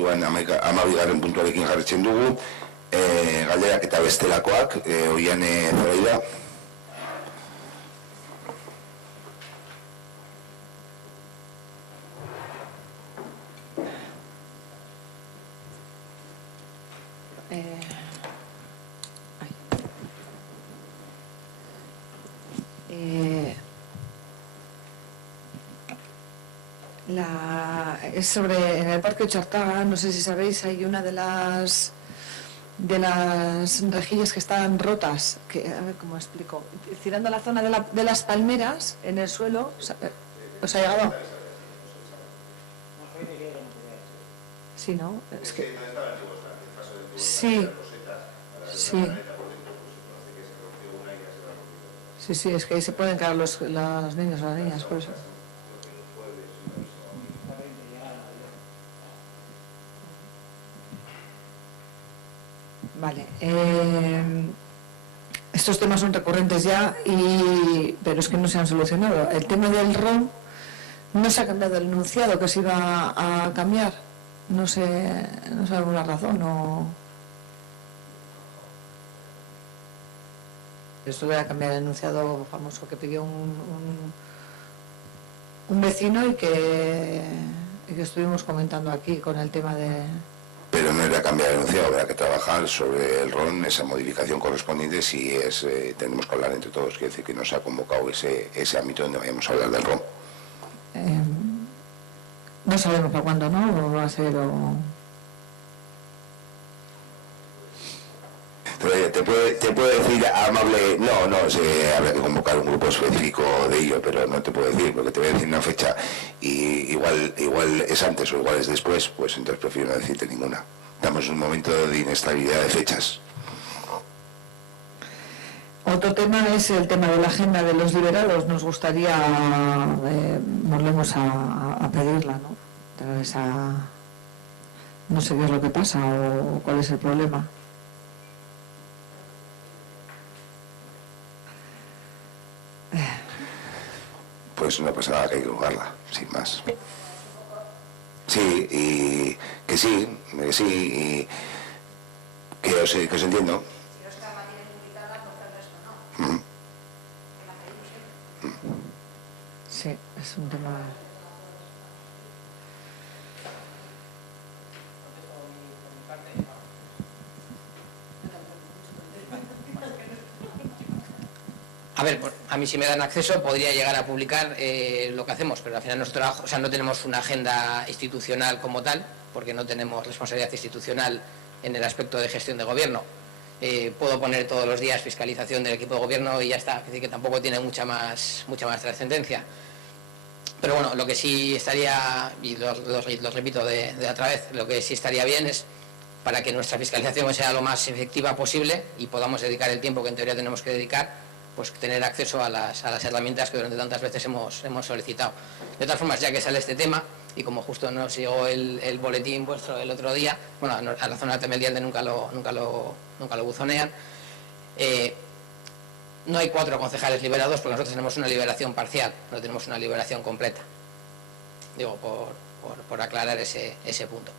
orduan 12. puntuarekin jarritzen dugu. Galderak eta bestelakoak, Oiane Zoraida. Es sobre, en el Parque Ochartaga, no sé si sabéis, hay una de las rejillas que están rotas, que, a ver cómo explico, tirando la zona de las palmeras en el suelo. ¿Os ha llegado? Sí, ¿no? Es que... Sí, sí. Sí, es que ahí se pueden caer los niños o las niñas, por eso. Vale. Estos temas son recurrentes ya, pero es que no se han solucionado. El tema del ROM no se ha cambiado el enunciado que se iba a cambiar. No sabemos la razón o... Esto voy a cambiar el enunciado famoso que pidió un vecino y que estuvimos comentando aquí con el tema de... Pero no era cambiar el enunciado, habrá que trabajar sobre el RON, esa modificación correspondiente, si tenemos que hablar entre todos, quiere decir que no se ha convocado ese ámbito donde vayamos a hablar del RON. No sabemos para cuándo, ¿no? O va a ser Te puedo decir, amable, no, habrá que convocar un grupo específico de ello, pero no te puedo decir, porque te voy a decir una fecha y igual es antes o igual es después, pues entonces prefiero no decirte ninguna. Estamos en un momento de inestabilidad de fechas. Otro tema es el tema de la agenda de los liberados. Nos gustaría, volvemos a pedirla, ¿no? No sé qué es lo que pasa o cuál es el problema. Pues no pasa nada, que hay que jugarla, sin más. Sí, y que sí, y que os entiendo. Sí, es un tema... A ver, a mí si me dan acceso podría llegar a publicar lo que hacemos, pero al final nuestro trabajo, o sea, no tenemos una agenda institucional como tal, porque no tenemos responsabilidad institucional en el aspecto de gestión de gobierno. Puedo poner todos los días fiscalización del equipo de gobierno y ya está, es decir, que tampoco tiene mucha más trascendencia. Pero bueno, lo que sí estaría, y lo repito de otra vez, lo que sí estaría bien es para que nuestra fiscalización sea lo más efectiva posible y podamos dedicar el tiempo que en teoría tenemos que dedicar, pues tener acceso a las herramientas que durante tantas veces hemos solicitado. De todas formas, ya que sale este tema, y como justo nos llegó el boletín vuestro el otro día, bueno, a la zona mediante nunca lo buzonean, no hay 4 concejales liberados, porque nosotros tenemos una liberación parcial, no tenemos una liberación completa. Digo, por aclarar ese punto.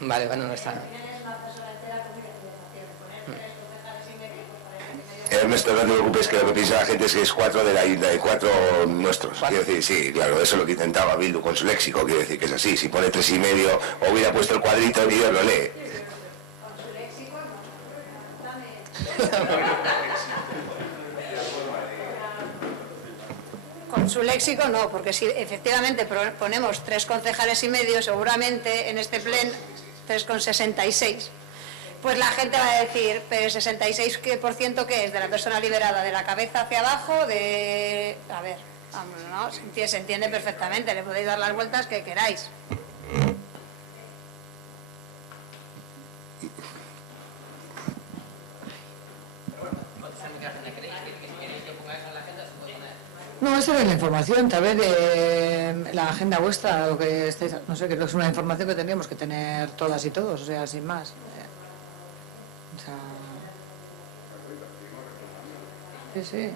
Vale, bueno, no está... Ernesto, no te preocupes, que lo que piensa la gente es que es 4 de la isla, de 4 nuestros. Quiero decir, sí, claro, eso es lo que intentaba Bildu con su léxico, quiero decir que es así. Si pone 3,5, hubiera puesto el cuadrito y Dios lo lee. Con su léxico, con su léxico no, porque si efectivamente ponemos 3 concejales y medio, seguramente en este pleno 3,66. Pues la gente va a decir, pero el 66% ¿qué es? ¿De la persona liberada? ¿De la cabeza hacia abajo? A ver, no, se entiende perfectamente, le podéis dar las vueltas que queráis. No, esa es la información, tal vez la agenda vuestra, lo que estáis, no sé, creo que es una información que tendríamos que tener todas y todos, o sea, sin más. O sea... Sí.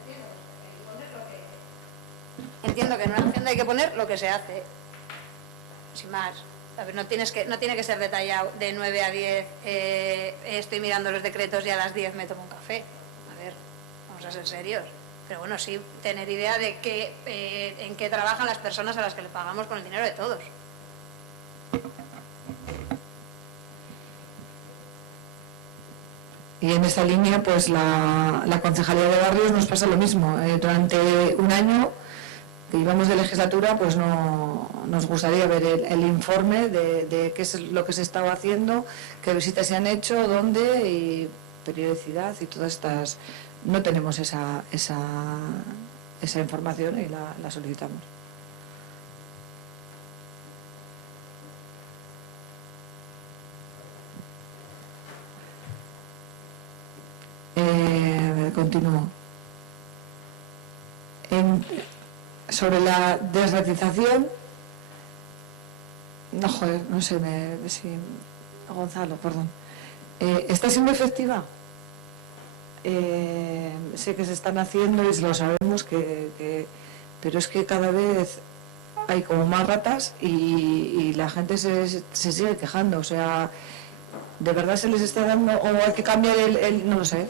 Entiendo que en una agenda hay que poner lo que se hace. sin más. A ver, no tiene que ser detallado de 9 a 10, estoy mirando los decretos y a las 10 me tomo un café. A ver, vamos a ser serios. Pero bueno, sí tener idea de en qué trabajan las personas a las que le pagamos con el dinero de todos. Y en esta línea, pues la Concejalía de Barrios nos pasa lo mismo. Durante un año que llevamos de legislatura, pues no nos gustaría ver el informe de qué es lo que se estaba haciendo, qué visitas se han hecho, dónde y periodicidad y todas estas. No tenemos esa información y la solicitamos. Continúo. Sobre la desratización, no sé si Gonzalo, perdón, ¿está siendo efectiva? Sé que se están haciendo y lo sabemos, pero es que cada vez hay como más ratas y la gente se sigue quejando. O sea, ¿de verdad se les está dando o hay que cambiar no lo sé?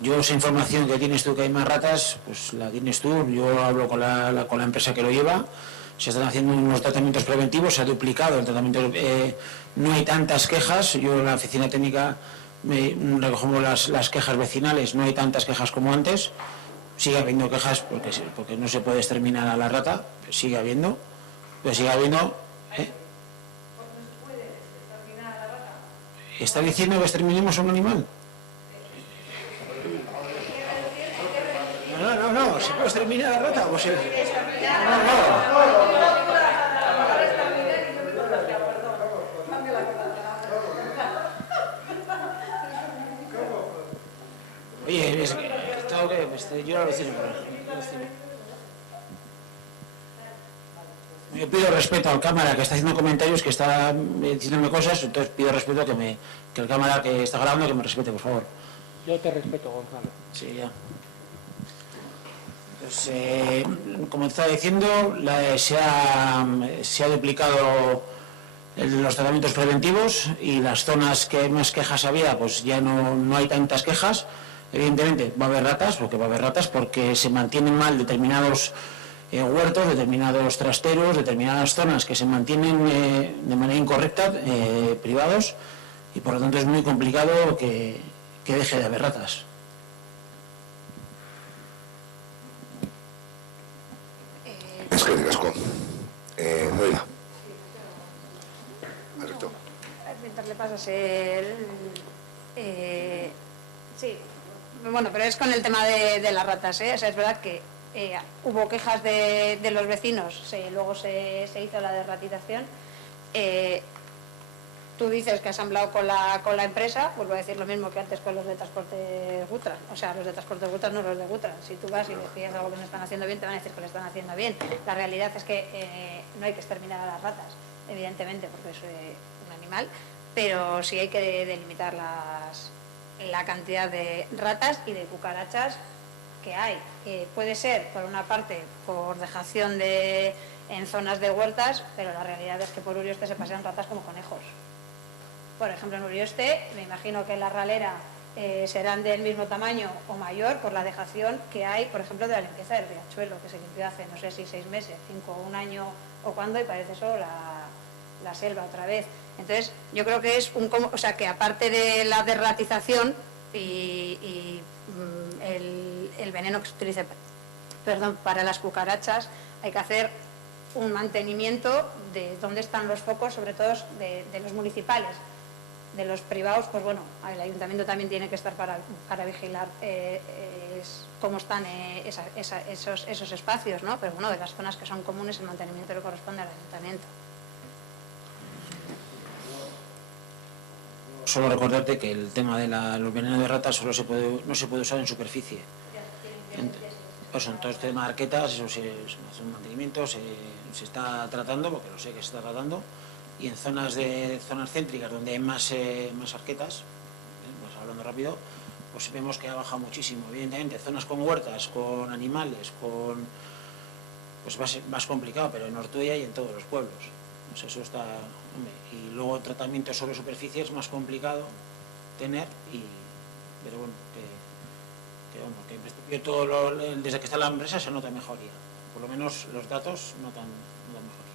Yo esa información que tienes tú que hay más ratas, pues la tienes tú. Yo hablo con la empresa que lo lleva. Se están haciendo unos tratamientos preventivos, se ha duplicado el tratamiento. No hay tantas quejas. Yo en la oficina técnica recogemos las quejas vecinales. No hay tantas quejas como antes. Sigue habiendo quejas porque no se puede exterminar a la rata. Sigue habiendo. Pero sigue habiendo. ¿Está diciendo que exterminemos a un animal? No, ¿se puede exterminar la rata? No. Oye, yo lo vecino por ahí. Yo pido respeto al cámara que está haciendo comentarios, que está diciéndome cosas, entonces pido respeto que el cámara que está grabando que me respete, por favor. Yo te respeto, Gonzalo. Sí, ya. Pues, como te estaba diciendo, se ha duplicado los tratamientos preventivos y las zonas que más quejas había, pues ya no hay tantas quejas. Evidentemente va a haber ratas porque se mantienen mal determinados huertos, determinados trasteros, determinadas zonas que se mantienen de manera incorrecta, privados, y por lo tanto es muy complicado que deje de haber ratas. Es que digas Noelia. Perfecto. Mientras le pasas sí, bueno, pero es con el tema de las ratas, ¿eh? O sea, es verdad que hubo quejas de los vecinos, luego se hizo la desratización. Tú dices que has hablado con la empresa, vuelvo a decir lo mismo que antes con los de transporte Gutra, o sea, los de transporte Gutra no los de Gutra. Si tú vas y les pides algo que no están haciendo bien, te van a decir que lo están haciendo bien. La realidad es que no hay que exterminar a las ratas, evidentemente, porque es un animal, pero sí hay que delimitar la cantidad de ratas y de cucarachas que hay. Puede ser, por una parte, por dejación en zonas de huertas, pero la realidad es que por Urioste se pasean ratas como conejos. Por ejemplo, en Urioste, me imagino que en la ralera serán del mismo tamaño o mayor por la dejación que hay, por ejemplo, de la limpieza del riachuelo, que se limpió hace, no sé si 6 meses, 5 o 1 año o cuándo, y parece eso la selva otra vez. Entonces, yo creo que es o sea, que aparte de la derratización y el veneno que se utilice para las cucarachas, hay que hacer un mantenimiento de dónde están los focos, sobre todo de los municipales. De los privados, pues bueno, el ayuntamiento también tiene que estar para vigilar cómo están esos espacios, ¿no? Pero bueno, de las zonas que son comunes, el mantenimiento le corresponde al ayuntamiento. Solo recordarte que el tema de los venenos de ratas no se puede usar en superficie. Pues entonces, tema de arquetas, eso se hace un mantenimiento, se está tratando, porque lo sé que se está tratando, y en zonas céntricas donde hay más arquetas, pues hablando rápido, pues vemos que ha bajado muchísimo. Evidentemente, zonas con huertas, con animales, pues va a ser más complicado, pero en Ortuella y en todos los pueblos. Pues eso está, hombre, y luego tratamiento sobre superficie es más complicado tener, pero bueno, que en principio desde que está la empresa se nota mejoría. Por lo menos los datos notan mejor.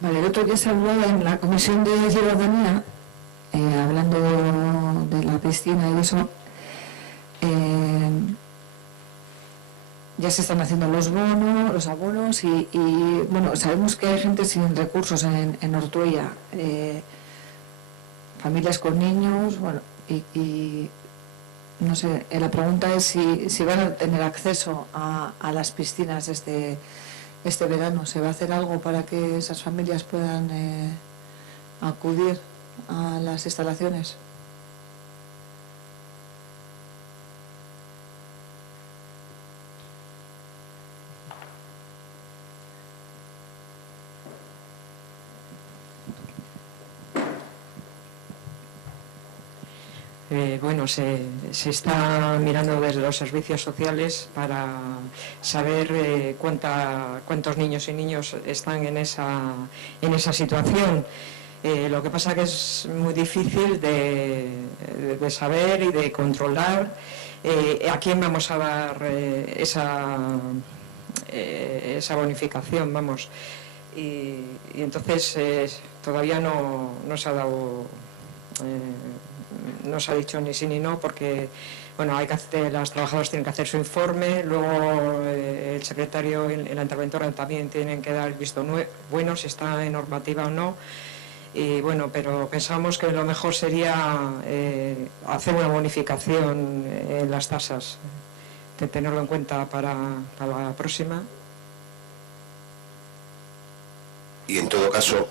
Vale, el otro día se habló en la Comisión de Ciudadanía, hablando de la piscina y eso, ya se están haciendo los abonos y bueno, sabemos que hay gente sin recursos en Ortuella, familias con niños, bueno, y no sé, la pregunta es si van a tener acceso a las piscinas este verano. ¿Se va a hacer algo para que esas familias puedan acudir a las instalaciones? Bueno, se está mirando desde los servicios sociales para saber cuántos niños y niños están en esa situación. Lo que pasa que es muy difícil de saber y de controlar a quién vamos a dar esa bonificación, vamos. Y entonces todavía no se ha dado... no se ha dicho ni sí ni no, porque bueno, las trabajadoras tienen que hacer su informe, luego el secretario y la interventora también tienen que dar el visto bueno, si está en normativa o no. Y bueno, pero pensamos que lo mejor sería hacer una bonificación en las tasas, de tenerlo en cuenta para la próxima. Y en todo caso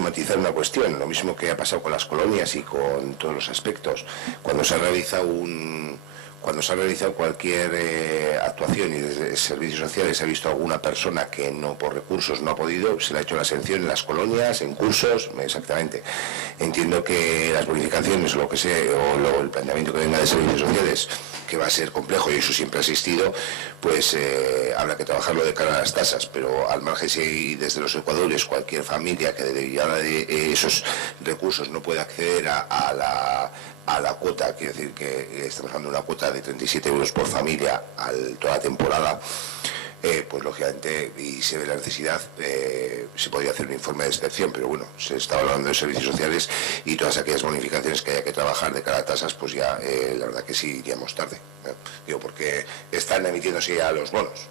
matizar una cuestión, lo mismo que ha pasado con las colonias y con todos los aspectos. Cuando se ha realizado cualquier actuación y desde servicios sociales se ha visto alguna persona que no por recursos no ha podido, se le ha hecho la exención en las colonias, en cursos, exactamente. Entiendo que las bonificaciones o el planteamiento que venga de servicios sociales, que va a ser complejo y eso siempre ha existido, pues habrá que trabajarlo de cara a las tasas, pero al margen si desde los ecuadores cualquier familia que derivada de esos recursos no puede acceder a la cuota, quiero decir que estamos hablando de una cuota de 37 euros por familia toda la temporada, pues lógicamente, y se ve la necesidad, se podría hacer un informe de excepción, pero bueno, se está hablando de servicios sociales y todas aquellas bonificaciones que haya que trabajar de cara a tasas, pues ya la verdad que sí iríamos tarde, digo, porque están emitiéndose ya los bonos,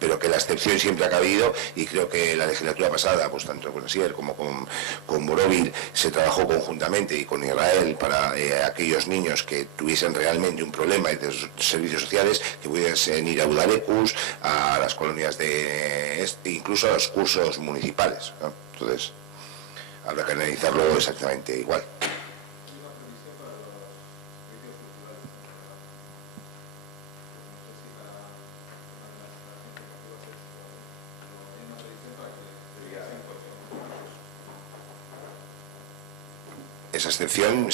pero que la excepción siempre ha cabido, y creo que la legislatura pasada, pues tanto con Asier como con Borovil, se trabajó conjuntamente, y con Israel, para aquellos niños que tuviesen realmente un problema de servicios sociales, que pudiesen ir a Udalecus, a las colonias incluso a los cursos municipales, ¿no? Entonces habrá que analizarlo exactamente igual. Esa excepción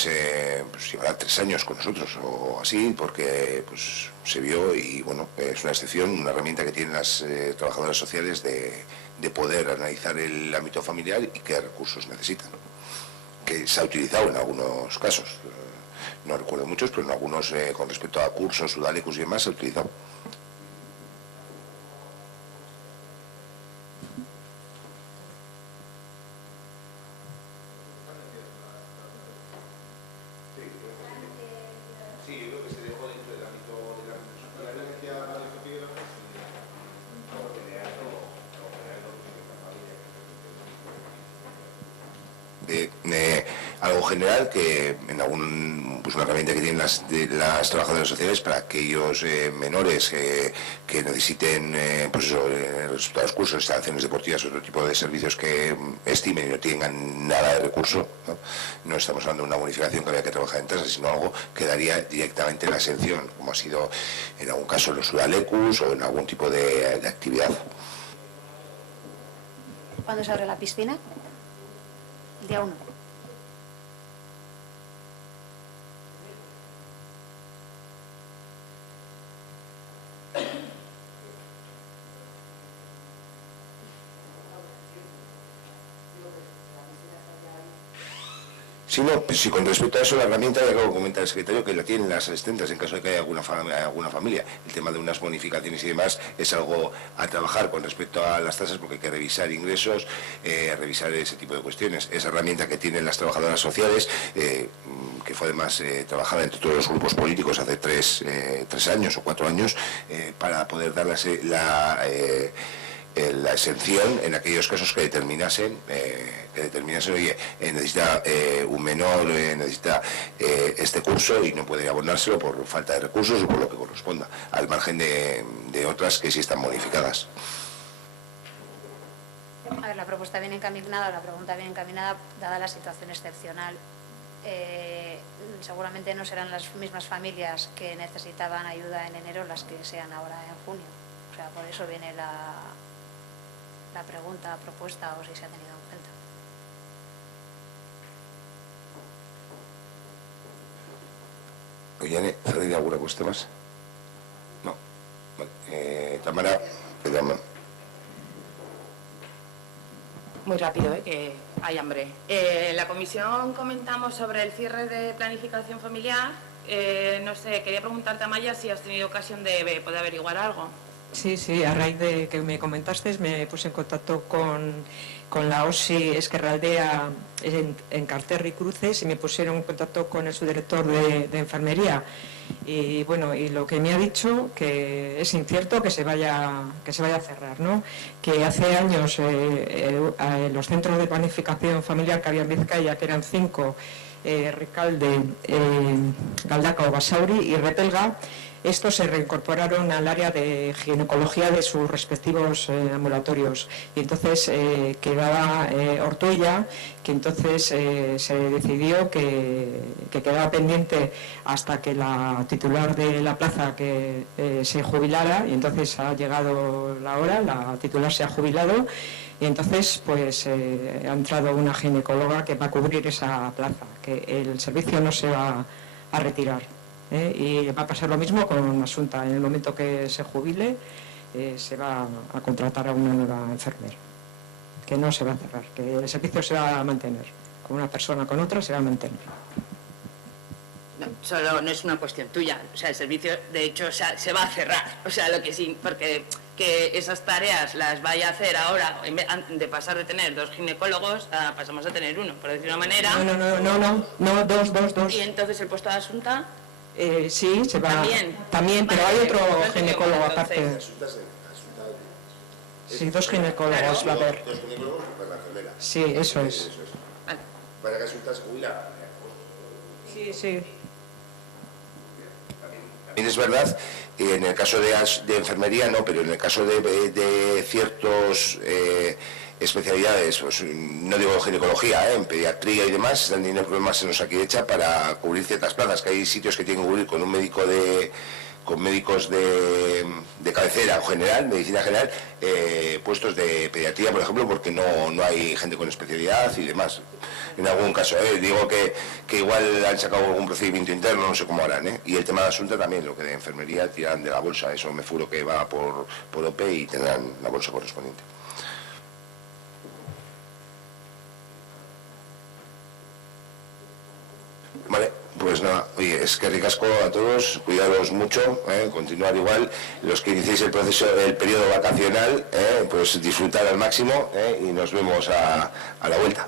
pues, llevará 3 años con nosotros o así, porque pues, se vio, y bueno, es una excepción, una herramienta que tienen las trabajadoras sociales de poder analizar el ámbito familiar y qué recursos necesitan, que se ha utilizado en algunos casos, no recuerdo muchos, pero en algunos con respecto a cursos, Udalecus y demás se ha utilizado. algo general, que en algún, pues una herramienta que tienen las trabajadoras sociales para aquellos menores que necesiten pues eso, resultados, cursos, instalaciones deportivas, otro tipo de servicios que estimen y no tengan nada de recurso, no estamos hablando de una bonificación que había que trabajar en tasas, sino algo que daría directamente la exención, como ha sido en algún caso los Udalecus o en algún tipo de actividad. ¿Cuándo se abre la piscina? El día 1. Si no, pues si con respecto a eso, la herramienta, ya acabo de comentar el secretario, que la tienen las asistentes en caso de que haya alguna familia. El tema de unas bonificaciones y demás es algo a trabajar con respecto a las tasas, porque hay que revisar ingresos, revisar ese tipo de cuestiones. Esa herramienta que tienen las trabajadoras sociales, que fue además trabajada entre todos los grupos políticos hace 3 años o 4 años, para poder dar la exención en aquellos casos que determinasen, oye, necesita un menor, necesita este curso y no puede abonárselo por falta de recursos o por lo que corresponda, al margen de otras que sí están bonificadas. A ver, la propuesta viene encaminada, la pregunta viene encaminada, dada la situación excepcional. Seguramente no serán las mismas familias que necesitaban ayuda en enero las que sean ahora en junio. O sea, por eso viene la pregunta, propuesta, o si se ha tenido en cuenta. Oye, ¿hay alguna cuestión más? No. Vale. Tamara, Muy rápido, que hay hambre. En la comisión comentamos sobre el cierre de planificación familiar. No sé, quería preguntarte, Amaya, si has tenido ocasión de poder averiguar algo. Sí, a raíz de que me comentaste me puse en contacto con la OSI Esquerraldea en Carterri Cruces y me pusieron en contacto con el subdirector de enfermería. Y bueno, y lo que me ha dicho, que es incierto que se vaya a cerrar, ¿no? Que hace años los centros de planificación familiar que había en Vizcaya, que eran 5, Recalde, Galdakao, Basauri y Repelga, estos se reincorporaron al área de ginecología de sus respectivos ambulatorios. Y entonces quedaba Ortuella, que entonces se decidió que quedaba pendiente hasta que la titular de la plaza que se jubilara, y entonces ha llegado la hora, la titular se ha jubilado, y entonces pues ha entrado una ginecóloga que va a cubrir esa plaza, que el servicio no se va a retirar. Y va a pasar lo mismo con Asunta. En el momento que se jubile se va a contratar a una nueva enfermera, que no se va a cerrar, que el servicio se va a mantener, con una persona con otra se va a mantener. No, solo no es una cuestión tuya, o sea, el servicio de hecho se va a cerrar, o sea, lo que sí, porque que esas tareas las vaya a hacer ahora, en vez de pasar de tener 2 ginecólogos, pasamos a tener 1, por decirlo de una manera. No, dos. Y entonces el puesto de Asunta. Sí, se va. También, pero hay otro ginecólogo aparte. Sí, 2 ginecólogos, claro. va a haber. 2 ginecólogos para la enfermera. Sí, eso es. Vale. Para que Asunta se jubila. Sí. También es verdad, en el caso de enfermería no, pero en el caso de ciertos especialidades, pues, no digo ginecología, en pediatría y demás, están teniendo problemas en Osakidetza para cubrir ciertas plazas, que hay sitios que tienen que cubrir con un médico con médicos de cabecera o general, medicina general, puestos de pediatría, por ejemplo, porque no hay gente con especialidad y demás. En algún caso, digo que igual han sacado algún procedimiento interno, no sé cómo harán, y el tema de Asunta también, lo que de enfermería tiran de la bolsa, eso me furo que va por OPE y tendrán la bolsa correspondiente. Vale, pues nada, oye, es que ricasco a todos, cuidaros mucho, continuar igual, los que iniciéis el periodo vacacional, pues disfrutar al máximo, y nos vemos a la vuelta.